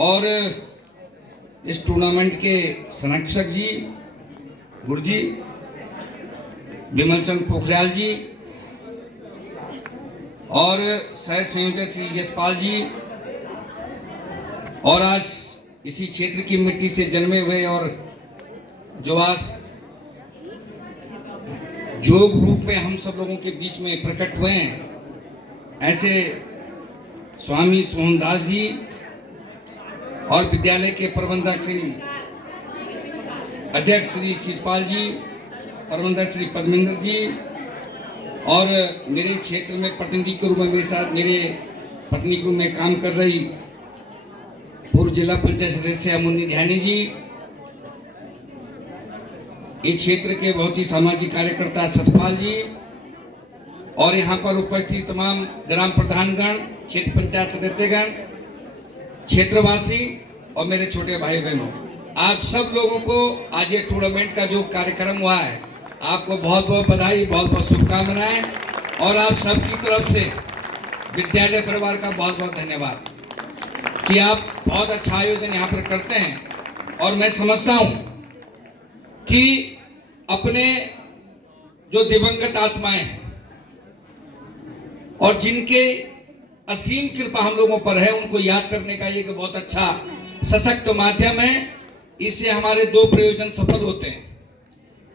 और इस टूर्नामेंट के संरक्षक जी गुरुजी विमल चंद पोखरियाल जी और सह संयोजक श्री यशपाल जी और आज इसी क्षेत्र की मिट्टी से जन्मे हुए और जो आज योग रूप में हम सब लोगों के बीच में प्रकट हुए हैं, ऐसे स्वामी सोहनदास जी और विद्यालय के प्रबंधक श्री अध्यक्ष श्री शिषपाल जी, प्रबंधक श्री पद्मेंद्र जी और मेरे क्षेत्र में प्रतिनिधि के रूप में मेरे साथ मेरे पत्नी के रूप में काम कर रही पूर्व जिला पंचायत सदस्य मुन्नी ध्यानी जी, इस क्षेत्र के बहुत ही सामाजिक कार्यकर्ता सतपाल जी और यहाँ पर उपस्थित तमाम ग्राम प्रधानगण, क्षेत्र पंचायत सदस्यगण, क्षेत्रवासी और मेरे छोटे भाई बहनों, आप सब लोगों को आज ये टूर्नामेंट का जो कार्यक्रम हुआ है, आपको बहुत बहुत बधाई, बहुत बहुत शुभकामनाएं और आप सबकी तरफ से विद्यालय परिवार का बहुत बहुत धन्यवाद कि आप बहुत अच्छा आयोजन यहाँ पर करते हैं। और मैं समझता हूँ कि अपने जो दिवंगत आत्माएं हैं और जिनके असीम कृपा हम लोगों पर है, उनको याद करने का ये बहुत अच्छा सशक्त माध्यम है। इससे हमारे दो प्रयोजन सफल होते हैं,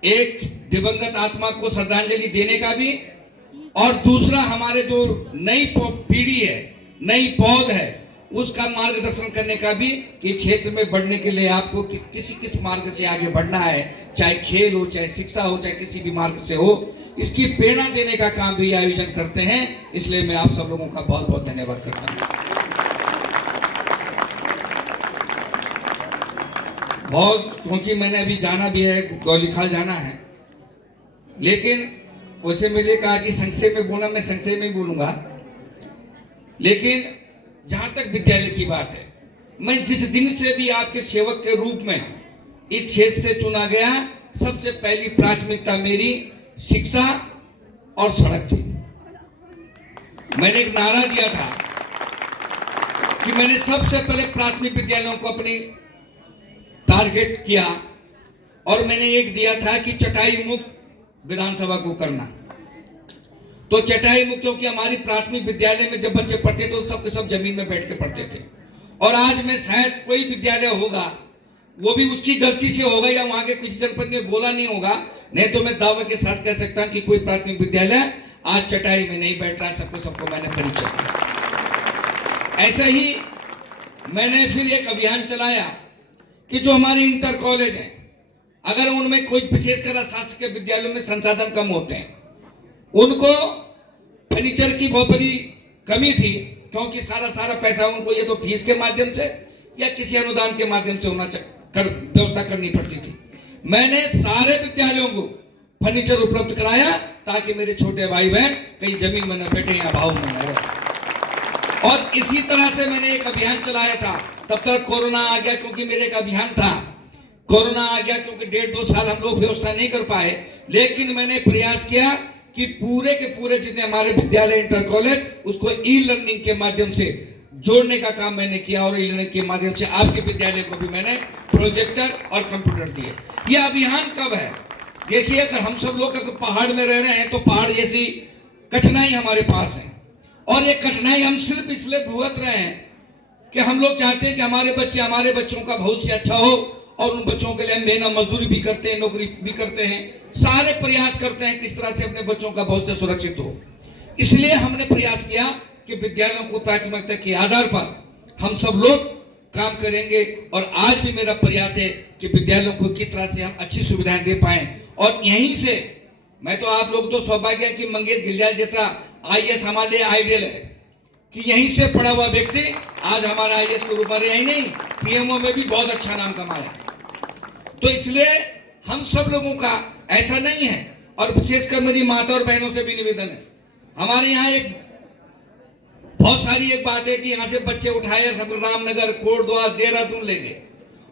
एक दिवंगत आत्मा को श्रद्धांजलि देने का भी और दूसरा हमारे जो नई पीढ़ी है, नई पौध है, उसका मार्गदर्शन करने का भी कि क्षेत्र में बढ़ने के लिए आपको किस मार्ग से आगे बढ़ना है, चाहे खेल हो, चाहे शिक्षा हो, चाहे किसी भी मार्ग से हो, इसकी प्रेरणा देने का काम भी आयोजन करते हैं। इसलिए मैं आप सब लोगों का बहुत बहुत धन्यवाद करता हूं। बहुत, क्योंकि मैंने अभी जाना भी है, गौलीखाल जाना है, लेकिन वैसे मुझे कहा कि संक्षेप में बोला, मैं संक्षेप में बोलूंगा। लेकिन जहां तक विद्यालय की बात है, मैं जिस दिन से भी आपके सेवक के रूप में इस क्षेत्र से चुना गया, सबसे पहली प्राथमिकता मेरी शिक्षा और सड़क थी। मैंने एक नारा दिया था कि मैंने सबसे पहले प्राथमिक विद्यालयों को अपनी टारगेट किया और मैंने एक दिया था कि चटाई मुक्त विधानसभा को करना। तो चटाई मुक्त, क्योंकि हमारी प्राथमिक विद्यालय में जब बच्चे पढ़ते थे तो सबके सब जमीन में बैठ के पढ़ते थे। और आज में शायद कोई विद्यालय होगा, वो भी उसकी गलती से होगा या वहां के किसी जनपद ने बोला नहीं होगा, नहीं तो मैं दावे के साथ कह सकता हूं कि कोई प्राथमिक विद्यालय आज चटाई में नहीं बैठ रहा है। सबको मैंने परिचय दिया। ऐसा ही मैंने फिर एक अभियान चलाया कि जो हमारे इंटर कॉलेज हैं, अगर उनमें कोई विशेषकर शासकीय विद्यालयों में संसाधन कम होते हैं, उनको फर्नीचर की बहुत बड़ी कमी थी, क्योंकि सारा पैसा उनको ये तो फीस के माध्यम से या किसी अनुदान के माध्यम से व्यवस्था करनी पड़ती थी। मैंने सारे विद्यालयों को फर्नीचर उपलब्ध कराया ताकि मेरे छोटे भाई बहन कहीं जमीन में न बैठे या भाव में न रहे। और इसी तरह से मैंने एक अभियान चलाया था। तब तक कोरोना आ गया, क्योंकि मेरे एक अभियान था, कोरोना आ गया क्योंकि 1.5-2 साल हम लोग व्यवस्था नहीं कर पाए। लेकिन मैंने प्रयास किया कि पूरे के पूरे जितने हमारे विद्यालय इंटर कॉलेज, उसको ई लर्निंग के माध्यम से जोड़ने का काम मैंने किया और ई लर्निंग के माध्यम से आपके विद्यालय को भी मैंने प्रोजेक्टर और कंप्यूटर दिए। यह अभियान कब है? देखिए, अगर हम सब लोग अगर पहाड़ में रह रहे हैं तो पहाड़ जैसी कठिनाई हमारे पास है, और ये कठिनाई हम सिर्फ इसलिए भुगत रहे हैं कि हम लोग चाहते हैं कि हमारे बच्चों का भविष्य अच्छा हो, और उन बच्चों के लिए हम मेहनत मजदूरी भी करते हैं, नौकरी भी करते हैं, सारे प्रयास करते हैं किस तरह से अपने बच्चों का भविष्य सुरक्षित हो। इसलिए हमने प्रयास किया कि विद्यालयों को प्राथमिकता के आधार पर हम सब लोग काम करेंगे। और आज भी मेरा प्रयास है कि विद्यालयों को किस तरह से हम अच्छी सुविधाएं दे पाए। और यहीं से मैं तो, आप लोग तो सौभाग्य कि मंगेश घिल्डियाल जैसा IAS हमारे लिए आइडियल है कि यहीं से पढ़ा हुआ व्यक्ति आज हमारा IAS के रूप में, यही नहीं PMO में भी बहुत अच्छा नाम कमाया। तो इसलिए हम सब लोगों का ऐसा नहीं है, और विशेषकर मेरी माता और बहनों से भी निवेदन है, हमारे यहाँ एक बहुत सारी एक बात है कि यहाँ से बच्चे उठाए रामनगर, कोटद्वार, देहरादून ले गए,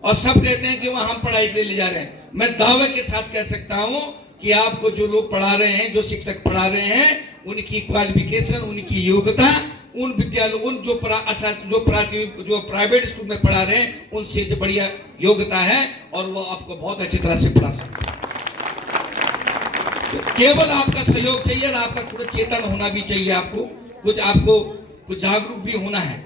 और सब कहते हैं कि वहाँ हम पढ़ाई के लिए ले जा रहे हैं। मैं दावे के साथ कह सकता हूँ कि आपको जो लोग पढ़ा रहे हैं, जो शिक्षक पढ़ा रहे हैं, उनकी क्वालिफिकेशन, उनकी योग्यता उन विद्यालयों, उन जो जो प्राइवेट स्कूल में पढ़ा रहे हैं उनसे जो बढ़िया योग्यता है और वो आपको बहुत अच्छी तरह से पढ़ा सकते हैं। तो केवल आपका सहयोग चाहिए और आपका थोड़ा चेतन होना भी चाहिए, आपको कुछ जागरूक भी होना है।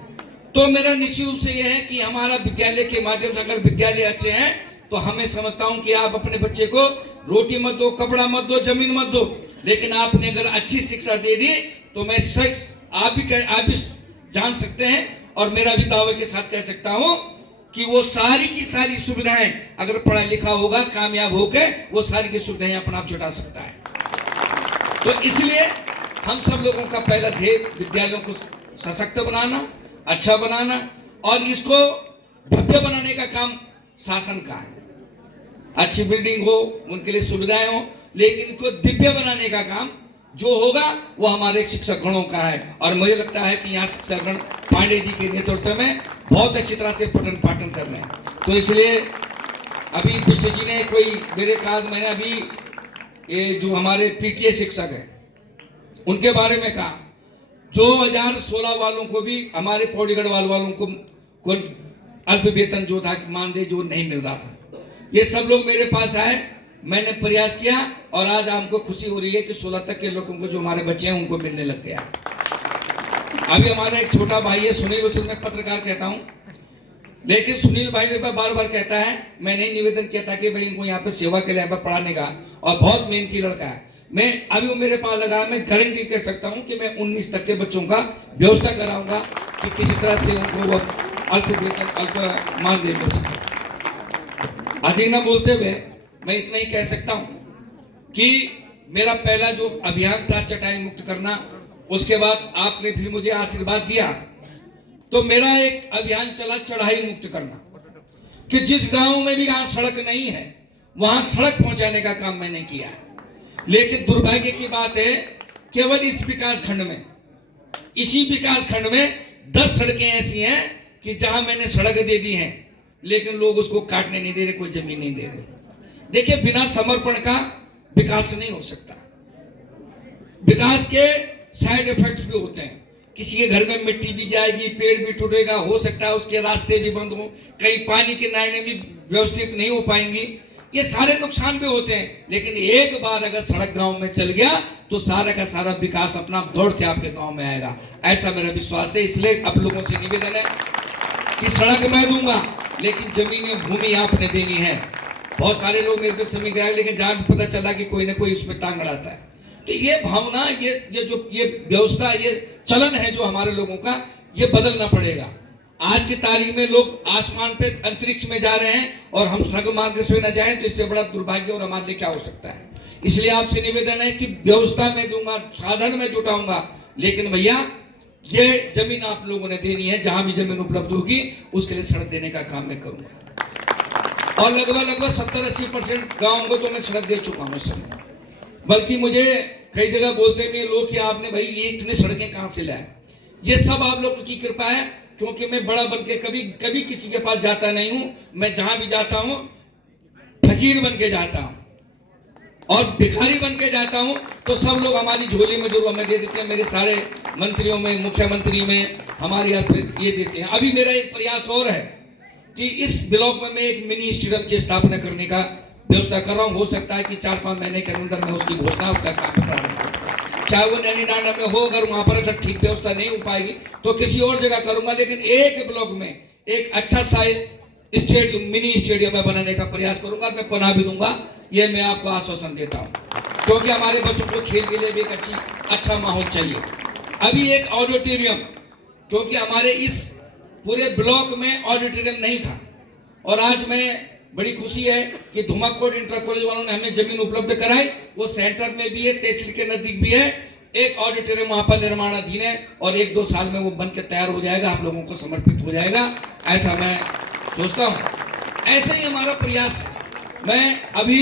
तो मेरा निश्चित रूप से यह है कि हमारा विद्यालय के माध्यम से अगर विद्यालय अच्छे हैं तो हमें समझता हूं कि आप अपने बच्चे को रोटी मत दो, कपड़ा मत दो, जमीन मत दो, लेकिन आपने अगर अच्छी शिक्षा दे दी तो मैं आप भी जान सकते हैं और मेरा भी दावे के साथ कह सकता हूं कि वो सारी की सारी सुविधाएं अगर पढ़ा लिखा होगा, कामयाब होकर वो सारी की सुविधाएं अपना आप जुटा सकता है। तो इसलिए हम सब लोगों का पहला ध्येय विद्यालयों को सशक्त बनाना, अच्छा बनाना और इसको भव्य बनाने का काम शासन का है। अच्छी बिल्डिंग हो, उनके लिए सुविधाएं हो, लेकिन इनको दिव्य बनाने का काम जो होगा वो हमारे शिक्षक गणों का है। और मुझे लगता है कि यहाँ शिक्षक गण पांडे जी के नेतृत्व में बहुत अच्छी तरह से पठन पाठन कर रहे हैं। तो इसलिए अभी कृष्ण जी ने मैंने अभी ये जो हमारे पीटीए शिक्षक हैं उनके बारे में कहा, 2016 वालों को भी हमारे पौड़ीगढ़ वालों को अल्प वेतन जो था मानदेय जो नहीं मिल रहा था, ये सब लोग मेरे पास आए, मैंने प्रयास किया और आज हमको खुशी हो रही है कि 16 तक के लोगों को जो हमारे बच्चे हैं उनको मिलने लग गया। अभी हमारा एक छोटा भाई है सुनील, उसे मैं पत्रकार कहता हूँ, लेकिन सुनील भाई मेरे पास बार बार कहता है, मैंने निवेदन किया था कि भाई इनको यहाँ पे सेवा के लिए यहाँ पे पढ़ाने का, और बहुत मेहनती लड़का है। मैं अभी वो मेरे पास लगा, मैं गारंटी कर सकता हूँ कि मैं 19 तक के बच्चों का व्यवस्था कराऊंगा कि किसी तरह से उनको अल्प मानदेय मिल सके। अधिक न बोलते हुए मैं इतना ही कह सकता हूँ कि मेरा पहला जो अभियान था चटाई मुक्त करना, उसके बाद आपने फिर मुझे आशीर्वाद दिया तो मेरा एक अभियान चला चढ़ाई मुक्त करना, कि जिस गांव में भी यहाँ सड़क नहीं है वहां सड़क पहुंचाने का काम मैंने किया है। लेकिन दुर्भाग्य की बात है, केवल इस विकास खंड में, इसी विकास खंड में 10 सड़कें ऐसी हैं कि जहां मैंने सड़क दे दी है लेकिन लोग उसको काटने नहीं दे रहे, कोई जमीन नहीं दे रहे। देखिए, बिना समर्पण का विकास नहीं हो सकता। विकास के साइड इफेक्ट्स भी होते हैं, किसी के घर में मिट्टी भी जाएगी, पेड़ भी टूटेगा, हो सकता है उसके रास्ते भी बंद हो, कहीं पानी की लाइनें भी व्यवस्थित नहीं हो पाएंगी, ये सारे नुकसान भी होते हैं। लेकिन एक बार अगर सड़क गांव में चल गया तो सारा का सारा विकास अपना दौड़ के आपके गांव में आएगा, ऐसा मेरा विश्वास है। इसलिए आप लोगों से निवेदन है कि सड़क मैं दूंगा लेकिन जमीन भूमि आपने देनी है। बहुत सारे लोग मेरे पे समय गए, लेकिन जहां भी पता चला कि कोई ना कोई उसमें टांग अड़ाता है। तो ये भावना, ये व्यवस्था, ये चलन है जो हमारे लोगों का, ये बदलना पड़ेगा। आज की तारीख में लोग आसमान पे, अंतरिक्ष में जा रहे हैं और हम सड़क मार्ग से न जाएं तो इससे बड़ा दुर्भाग्य और हमारे लिए क्या हो सकता है। इसलिए आपसे निवेदन है कि व्यवस्था में दूंगा, साधन में जुटाऊंगा, लेकिन भैया ये जमीन आप लोगों ने देनी है। जहां भी जमीन उपलब्ध होगी उसके लिए सड़क देने का काम मैं करूंगा। और लगभग 70-80% गाँव को तो मैं सड़क दे चुका हूँ इस समय। बल्कि मुझे कई जगह बोलते हैं लोग कि आपने भाई ये इतनी सड़कें कहां से लाए। ये सब आप लोगों की कृपा है, क्योंकि मैं बड़ा बन के कभी किसी के पास जाता नहीं हूं। मैं जहां भी जाता हूं फकीर बन के जाता हूं और भिखारी बन के जाता हूं, तो सब लोग हमारी झोली में जरूर हमें दे देते हैं। मेरे सारे मंत्रियों में, मुख्यमंत्री में हमारे यहाँ पे ये देते हैं। अभी मेरा एक प्रयास और है कि इस ब्लॉक में मैं एक मिनी स्टेडियम की स्थापना करने का व्यवस्था कर रहा हूँ। हो सकता है कि 4-5 महीने के अंदर में उसकी घोषणा, उसका काम प्रारंभ, चाहे वो नैनीडांडा में हो। अगर वहां पर अगर ठीक व्यवस्था नहीं हो पाएगी तो किसी और जगह करूंगा, लेकिन एक ब्लॉक में एक अच्छा सा स्टेडियम, मिनी स्टेडियम में बनाने का प्रयास करूंगा। मैं बना भी दूंगा, ये मैं आपको आश्वासन देता हूँ, क्योंकि हमारे बच्चों को खेल के लिए भी एक अच्छा माहौल चाहिए। अभी एक ऑडिटोरियम, क्योंकि हमारे इस पूरे ब्लॉक में ऑडिटोरियम नहीं था, और आज मैं बड़ी खुशी है कि धुमाकोट इंटर कॉलेज वालों ने हमें जमीन उपलब्ध कराई। वो सेंटर में भी है, तहसील के नजदीक भी है। एक ऑडिटोरियम वहां पर निर्माणाधीन है और 1-2 साल में वो बन के तैयार हो जाएगा, आप लोगों को समर्पित हो जाएगा, ऐसा मैं सोचता हूं। ऐसे ही हमारा प्रयास है। मैं अभी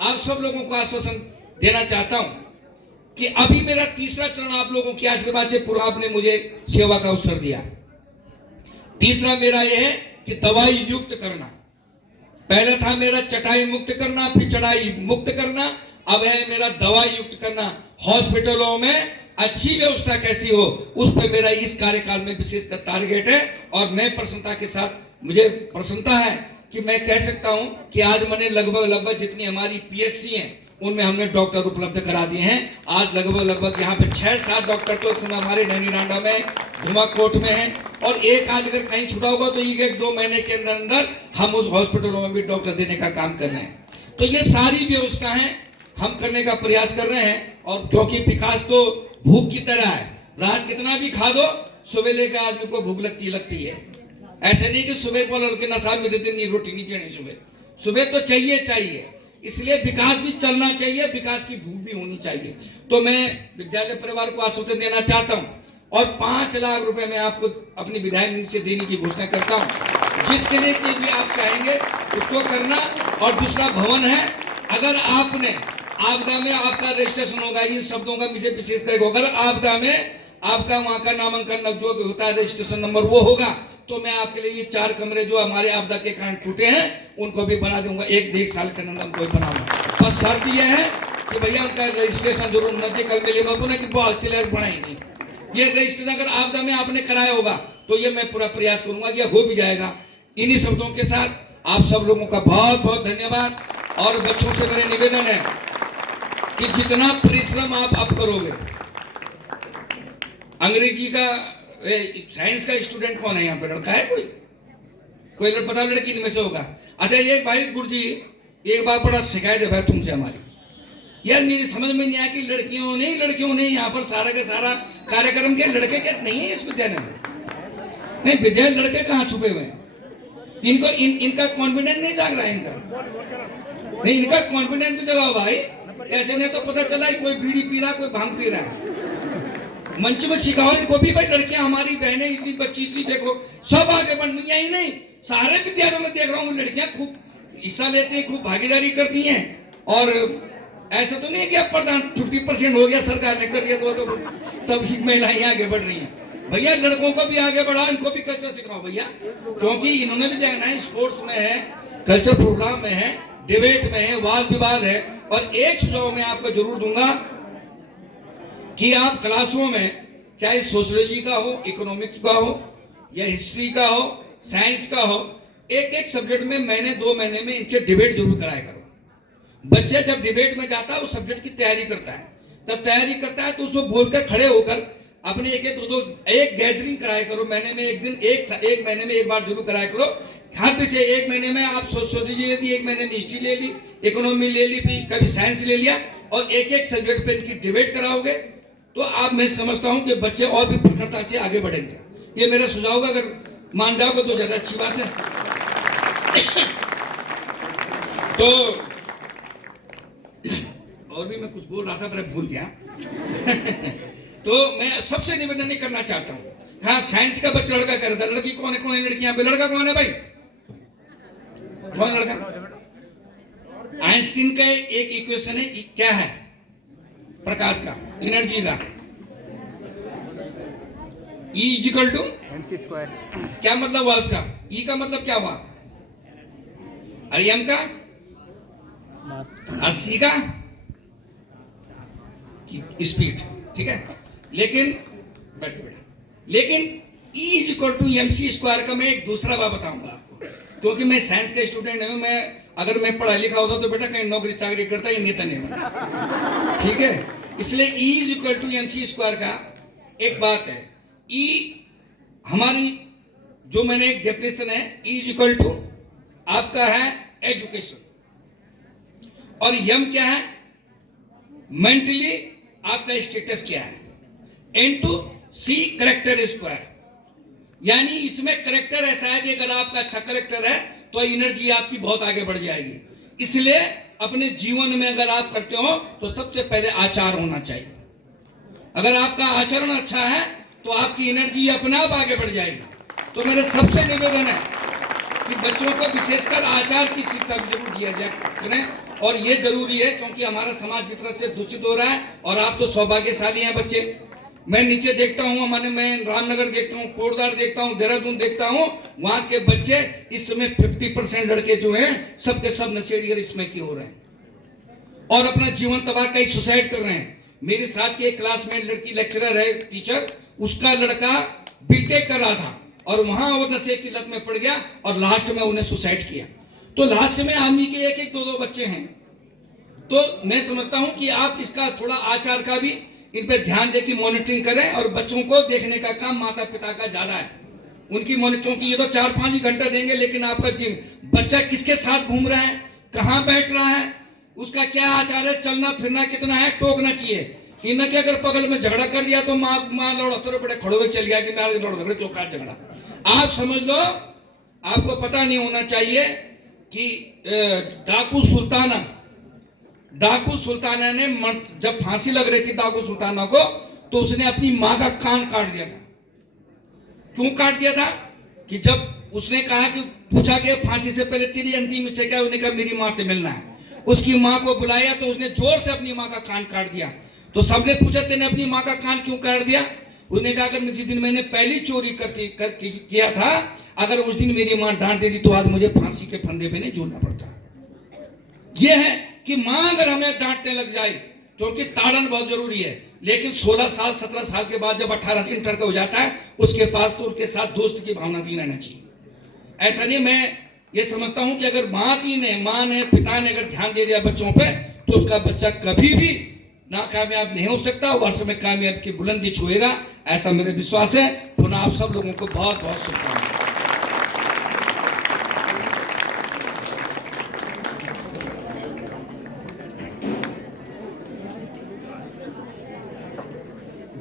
आप सब लोगों को आश्वासन देना चाहता हूं कि अभी मेरा तीसरा चरण आप लोगों के आशीर्वाद से पूरा आपने मुझे सेवा का अवसर दिया। तीसरा मेरा यह है कि दवाई युक्त करना। पहले था मेरा चटाई मुक्त करना, फिर चटाई मुक्त करना, अब है मेरा दवाई युक्त करना। हॉस्पिटलों में अच्छी व्यवस्था कैसी हो, उस पर मेरा इस कार्यकाल में विशेष टारगेट है। और मैं प्रसन्नता के साथ, मुझे प्रसन्नता है कि मैं कह सकता हूं कि आज मैंने लगभग जितनी हमारी पीएचसी हैं उनमें हमने डॉक्टर उपलब्ध करा दिए हैं। आज लगभग यहाँ पे 6-7 डॉक्टर तो इस समय हमारे नैनीडांडा में, धुमाकोट में हैं, और एक आज अगर कहीं छूटा होगा तो ये 1-2 महीने के अंदर अंदर हम उस हॉस्पिटलों में भी डॉक्टर देने का काम कर रहे हैं। तो ये सारी व्यवस्थाएं हम करने का प्रयास कर रहे हैं। और क्योंकि विकास तो भूख की तरह है, रात कितना भी खा दो, सुबह लेकर आदमी को भूख लगती है। ऐसे नहीं कि सुबह बोल के नशा में देते नहीं, रोटी नहीं चाहिए, सुबह तो चाहिए। इसलिए विकास भी चलना चाहिए, विकास की भूख भी होनी चाहिए। तो मैं विद्यालय परिवार को आश्वासन देना चाहता हूँ और 5 लाख रुपए मैं आपको अपनी विधायक निधि से देने की घोषणा करता हूँ। जिसके लिए चीज भी आप चाहेंगे उसको करना। और दूसरा भवन है, अगर आपने आपदा में आपका रजिस्ट्रेशन होगा, इन शब्दों का विशेष करके, अगर आपदा में आपका वहां का नामांकन जो होता है रजिस्ट्रेशन नंबर वो होगा, तो मैं आपके लिए ये 4 कमरे जो हमारे आपदा के कारण टूटे हैं उनको भी बना दूंगा। 1 साल के अंदर उनको बनाऊंगा। बस शर्त यह है कि भैया उनका रजिस्ट्रेशन जरूर होना चाहिए। कल मेरे बाबू ने कि बहुत क्लियर बनाएंगे ये रजिस्ट्रेशन, अगर आपदा में आपने कराया होगा तो ये मैं पूरा प्रयास करूंगा, ये हो भी जाएगा। इन्हीं शब्दों के साथ आप सब लोगों का बहुत बहुत धन्यवाद। और बच्चों से मेरे निवेदन है कि जितना परिश्रम आप अब करोगे, अंग्रेजी का साइंस का स्टूडेंट कौन है यहाँ पे? लड़का है कोई पता लड़की में से होगा? अच्छा एक भाई गुरुजी, एक बार बड़ा शिकायत है भाई तुमसे हमारी, यार मेरी समझ में नहीं आया कि लड़कियों ने यहाँ पर सारा का सारा कार्यक्रम के लड़के क्या नहीं है इस विद्यालय में? नहीं, विद्यालय लड़के कहाँ छुपे हुए हैं? इनको इनका कॉन्फिडेंस नहीं जाग रहा है, इनका कॉन्फिडेंस भी जगाओ भाई। ऐसे नहीं तो पता चला कोई बीड़ी पी रहा, कोई भांग पी रहा है। मंच में सिखाओ इनको भी भाई, लड़कियां हमारी बहनें इतनी बच्ची इतनी देखो सब आगे बढ़नी, यही नहीं सारे विद्यालयों में देख रहा हूँ लड़कियां खूब हिस्सा लेती हैं, खूब भागीदारी करती हैं। और ऐसा तो नहीं कि अब प्रधान 50% हो गया, सरकार ने कर दिया तो तब महिलाएं आगे बढ़ रही हैं। भैया लड़कों को भी आगे बढ़ाओ, इनको भी कल्चर सिखाओ भैया, क्योंकि इन्होंने भी जाना है, स्पोर्ट्स में है, कल्चर प्रोग्राम में है, डिबेट में है, वाद विवाद है। और एक सुझाव मैं आपको जरूर दूंगा कि आप क्लासों में चाहे सोशियोलॉजी का हो, इकोनॉमिक्स का हो, या हिस्ट्री का हो, साइंस का हो, एक सब्जेक्ट में महीने 2 महीने में इनके डिबेट जरूर कराया करो। बच्चे जब डिबेट में जाता है उस सब्जेक्ट की तैयारी करता है, तब तैयारी करता है तो उसको बोलकर खड़े होकर अपने एक गैदरिंग कराया करो महीने में एक दिन, एक महीने में एक बार जरूर कराया करो। हर विषय एक महीने में आप सोशियोलॉजी ले ली, एक महीने में हिस्ट्री ले ली, इकोनॉमी ले ली, फिर कभी साइंस ले लिया, और एक सब्जेक्ट पे इनकी डिबेट कराओगे तो आप, मैं समझता हूं कि बच्चे और भी प्रखरता से आगे बढ़ेंगे। ये मेरा सुझाव है, अगर मान जाओगे तो ज्यादा अच्छी बात है। तो और भी मैं कुछ बोल रहा था पर भूल गया। तो मैं सबसे निवेदन नहीं करना चाहता हूँ, हाँ साइंस का बच्चा लड़का कर रहा था, लड़की कौन है लड़कियां पे? लड़का कौन है भाई? कौन लड़का? आइंस्टीन का एक इक्वेशन है, क्या है? प्रकाश का, एनर्जी का, E = mc²। क्या मतलब हुआ उसका? E का मतलब क्या हुआ? और m का 80 का स्पीड, ठीक है। लेकिन E = mc² का मैं एक दूसरा बात बताऊंगा आपको, क्योंकि मैं साइंस का स्टूडेंट हूं। अगर मैं पढ़ा लिखा होता तो बेटा कहीं नौकरी चाकरी करता, ये नेता नहीं बनता, ठीक है। इसलिए E = mc² का एक बात है। E हमारी जो मैंने एक डेफिनेशन है, E = आपका है एजुकेशन, और M क्या है? मेंटली आपका स्टेटस क्या है, इनटू C करेक्टर²। यानी इसमें करेक्टर ऐसा है कि अगर आपका अच्छा करेक्टर है तो एनर्जी आपकी बहुत आगे बढ़ जाएगी। इसलिए अपने जीवन में अगर आप करते हो तो सबसे पहले आचार होना चाहिए। अगर आपका आचरण अच्छा है तो आपकी एनर्जी अपने आप आगे बढ़ जाएगी। तो मेरे सबसे निवेदन है कि बच्चों को विशेषकर आचार की शिक्षा जरूर दिया जाए, और ये जरूरी है क्योंकि हमारा समाज जिस तरह से दूषित हो रहा है। और आप तो सौभाग्यशाली हैं बच्चे, मैं नीचे देखता हूँ, मैं रामनगर देखता हूँ, कोटद्वार देखता हूँ, देहरादून देखता हूँ, वहां के बच्चे इस समय 50% लड़के जो हैं सबके सब नशेड़ी और इसमें की हो रहे हैं और अपना जीवन तबाह कई सुसाइड कर रहे हैं। मेरे साथ की एक क्लासमेट लड़की लेक्चरर है, टीचर, उसका लड़का बीटेक कर रहा था और वहां वो नशे की लत में पड़ गया और लास्ट में उन्हें सुसाइड किया। तो लास्ट में आदमी के एक एक दो दो बच्चे हैं। तो मैं समझता हूं कि आप इसका थोड़ा आचार का भी इन पे ध्यान दे कि मॉनिटरिंग करें, और बच्चों को देखने का काम माता पिता का ज्यादा है, उनकी मॉनिटरिंग की। ये तो 4-5 ही घंटा देंगे, लेकिन आपका बच्चा किसके साथ घूम रहा है, कहाँ बैठ रहा है, उसका क्या आचार है, चलना फिरना कितना है, टोकना चाहिए। इन्हें कि अगर बगल में झगड़ा कर दिया तो माँ लौड़ते बड़े खड़े हुए चल गया कि मैं लौड़ झगड़े क्यों का झगड़ा। आप समझ लो, आपको पता नहीं होना चाहिए कि डाकू सुल्ताना ने जब फांसी लग रही थी डाकू सुल्ताना को, तो उसने अपनी माँ का कान काट दिया था। क्यों काट दिया था? कि जब उसने कहा कि पूछा कि फांसी से पहले तेरी अंतिम इच्छा क्या है, उसने कहा मेरी माँ से मिलना है। उसकी माँ को बुलाया तो उसने जोर से अपनी माँ का कान काट दिया। तो सबने पूछा तेने अपनी माँ का कान क्यों काट दिया? उसने कहा अगर जिस दिन मैंने पहली चोरी किया था, अगर उस दिन मेरी माँ डांट देती तो आज मुझे फांसी के फंदे पे नहीं झूलना पड़ता। यह है कि माँ अगर हमें डांटने लग जाए, क्योंकि ताड़न बहुत जरूरी है, लेकिन 16 साल 17 साल के बाद जब 18 इंटर का हो जाता है, उसके पास तो उसके साथ दोस्त की भावना भी रहना चाहिए। ऐसा नहीं, मैं ये समझता हूं कि अगर माँ ने पिता ने अगर ध्यान दे दिया बच्चों पे, तो उसका बच्चा कभी भी नाकामयाब नहीं हो सकता, वर्ष में कामयाब की बुलंदी छुएगा, ऐसा मेरा विश्वास है। पुनः आप सब लोगों को बहुत बहुत शुभकामनाएं।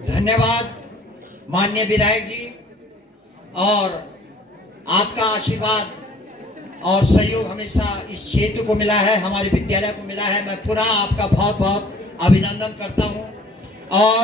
धन्यवाद माननीय विधायक जी, और आपका आशीर्वाद और सहयोग हमेशा इस क्षेत्र को मिला है, हमारे विद्यालय को मिला है। मैं पुनः आपका बहुत बहुत अभिनंदन करता हूं। और